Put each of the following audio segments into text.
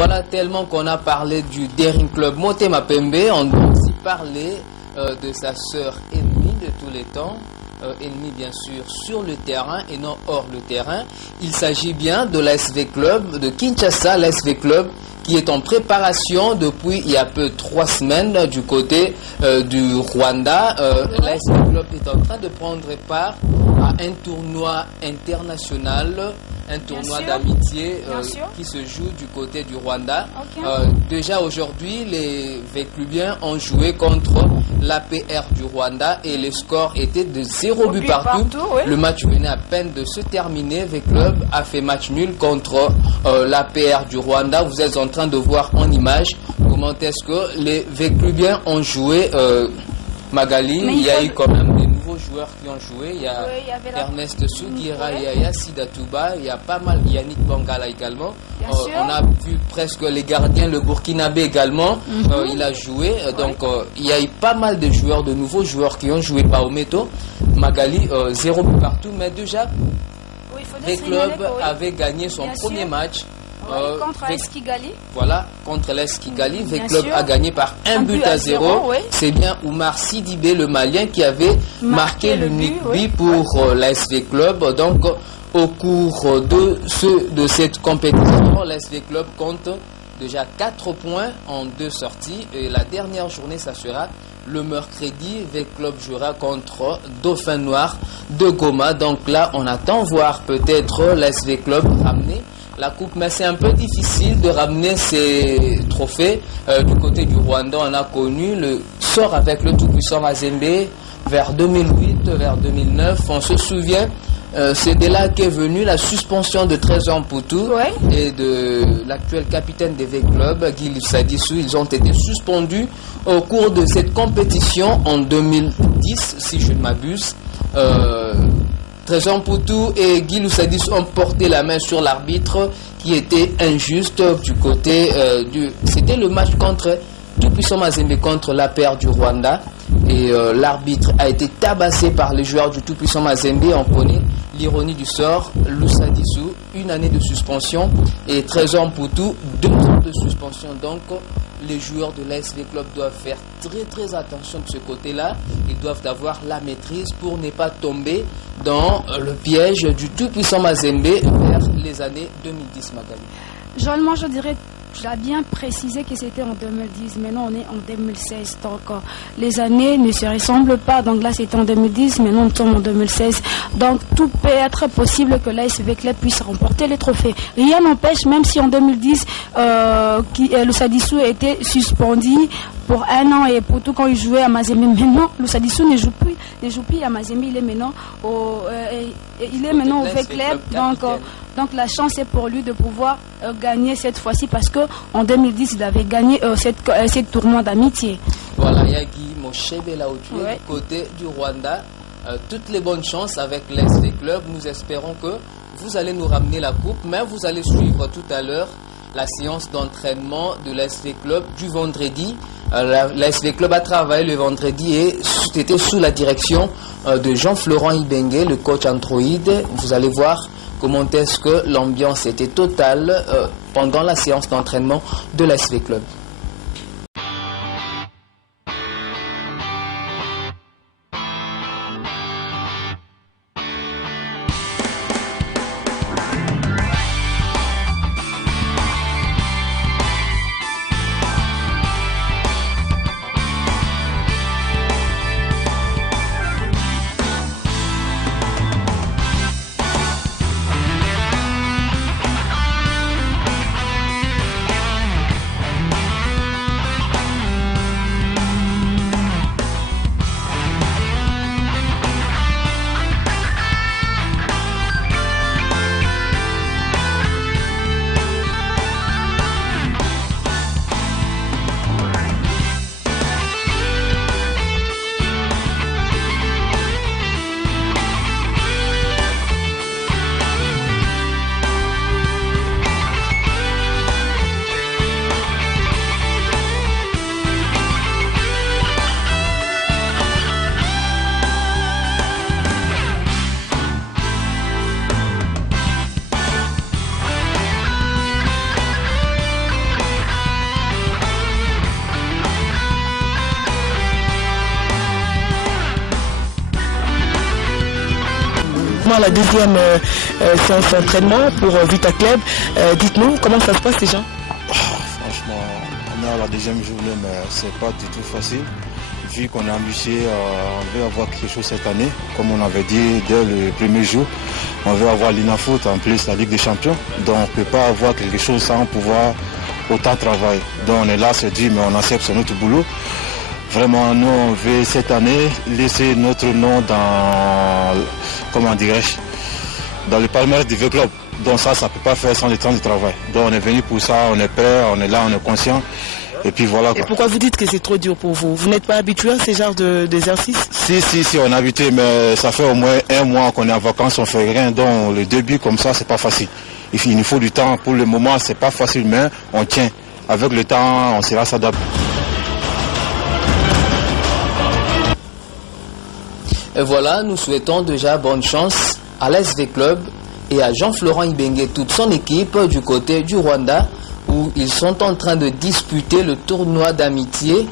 Voilà, tellement qu'on a parlé du Daring Club Motema Pembe, on doit aussi parler de sa sœur ennemie de tous les temps. Ennemie bien sûr sur le terrain et non hors le terrain. Il s'agit bien de l'ASV Club de Kinshasa, l'ASV Club qui est en préparation depuis il y a peu 3 semaines du côté du Rwanda. L'ASV Club est en train de prendre part à un tournoi international, un tournoi d'amitié qui se joue du côté du Rwanda. Déjà aujourd'hui, les Véclubiens ont joué contre l'APR du Rwanda et le score était de 0 but partout. Le match venait à peine de se terminer. V-Club a fait match nul contre l'APR du Rwanda. Vous êtes en train de voir en image comment est-ce que les Véclubiens ont joué. Magali, il y a eu quand même des nouveaux joueurs qui ont joué. Il y a Ernest Sugira, il y a Yassida Touba, il y a pas mal Yannick Bangala également. On a vu presque les gardiens, le Burkinabé également, il a joué. Donc il y a eu pas mal de joueurs, de nouveaux joueurs qui ont joué par Ometo. Magali, 0 but partout, mais déjà, le club avait gagné son premier match. Contre l'AS Kigali. Voilà, contre l'AS Kigali. V-Club a gagné par 1 but à 0. C'est bien Oumar Sidibé, le Malien, qui avait marqué l'unique but pour l'AS V-Club. Donc, au cours de cette compétition, l'AS V-Club compte déjà 4 points en 2 sorties. Et la dernière journée, ça sera le mercredi. V-Club jouera contre Dauphin Noir de Goma. Donc là, on attend voir peut-être l'AS V-Club ramener la coupe, mais c'est un peu difficile de ramener ces trophées. Du côté du Rwanda, on a connu le sort avec le tout-puissant Mazembe vers 2008, vers 2009. On se souvient, c'est de là qu'est venue la suspension de Trésor Mputu et de l'actuel capitaine des V-Club, Guy Sadissou. Ils ont été suspendus au cours de cette compétition en 2010, si je ne m'abuse. Trésor Mputu et Guy Lusadis ont porté la main sur l'arbitre qui était injuste du côté du... C'était le match contre tout-puissant Mazembe contre la paire du Rwanda. Et l'arbitre a été tabassé par les joueurs du tout-puissant Mazembe. On connaît l'ironie du sort. Lusadissou, 1 année de suspension. Et Trésor Mputu, 2 ans de suspension. Donc, les joueurs de l'ASV Club doivent faire très attention de ce côté-là. Ils doivent avoir la maîtrise pour ne pas tomber dans le piège du tout-puissant Mazembe vers les années 2010, Magali. Joël, moi je dirais, tu l'as bien précisé que c'était en 2010, maintenant on est en 2016, donc les années ne se ressemblent pas, donc là c'était en 2010, maintenant nous sommes en 2016, donc tout peut être possible que l'ASV Club puisse remporter les trophées. Rien n'empêche, même si en 2010 le Sadissou a été suspendu pour 1 an et pour tout quand il jouait à Mazembe. Maintenant, le Sadissou ne joue plus à Mazembe, il est maintenant au V-Club, donc la chance est pour lui de pouvoir gagner cette fois-ci parce qu'en 2010 il avait gagné cette tournoi d'amitié. Voilà, Yagi Moshebe Laoutué du côté du Rwanda. Toutes les bonnes chances avec l'ASV Club. Nous espérons que vous allez nous ramener la coupe, mais vous allez suivre tout à l'heure la séance d'entraînement de l'ASV Club du vendredi. L'ASV Club a travaillé le vendredi et c'était sous la direction de Jean-Florent Ibengue, le coach Android. Vous allez voir comment est-ce que l'ambiance était totale pendant la séance d'entraînement de l'ASV Club. pratiquement la deuxième séance d'entraînement pour Vita Club. Dites-nous, comment ça se passe déjà? Franchement, on est à la deuxième journée, mais c'est pas du tout facile. Vu qu'on est ambitieux, on veut avoir quelque chose cette année, comme on avait dit dès le premier jour. On veut avoir l'INAFOOT, en plus la Ligue des Champions. Donc on ne peut pas avoir quelque chose sans pouvoir autant travailler. Donc on est là, c'est dit, mais on accepte, c'est notre boulot. Vraiment, nous, on veut cette année laisser notre nom dans, comment dirais-je, dans le palmarès du V-Club. Donc ça ne peut pas faire sans le temps de travail. Donc on est venu pour ça, on est prêt, on est là, on est conscient. Et puis voilà. Et pourquoi vous dites que c'est trop dur pour vous? Vous n'êtes pas habitué à ce genre d'exercice? Si, on est habitué, mais ça fait au moins un mois qu'on est en vacances, on fait rien. Donc le début comme ça, c'est pas facile. Il nous faut du temps. Pour le moment, c'est pas facile, mais on tient. Avec le temps, on sera s'adapter. Et voilà, nous souhaitons déjà bonne chance à l'SV Club et à Jean-Florent Ibenge, toute son équipe du côté du Rwanda, où ils sont en train de disputer le tournoi d'amitié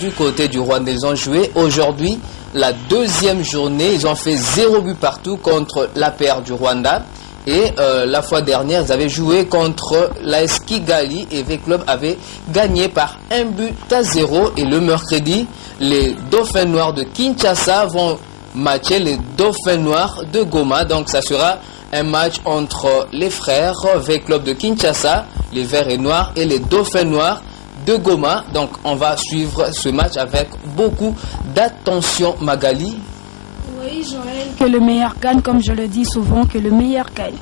du côté du Rwanda. Ils ont joué aujourd'hui la deuxième journée. Ils ont fait 0 but partout contre l'APR du Rwanda. Et la fois dernière, ils avaient joué contre l'AS Kigali et V-Club avait gagné par 1-0. Et le mercredi, les Dauphins Noirs de Kinshasa vont matcher les Dauphins Noirs de Goma. Donc ça sera un match entre les frères V-Club de Kinshasa, les Verts et Noirs, et les Dauphins Noirs de Goma. Donc on va suivre ce match avec beaucoup d'attention, Magali. Oui, Joël, que le meilleur gagne, comme je le dis souvent, que le meilleur gagne.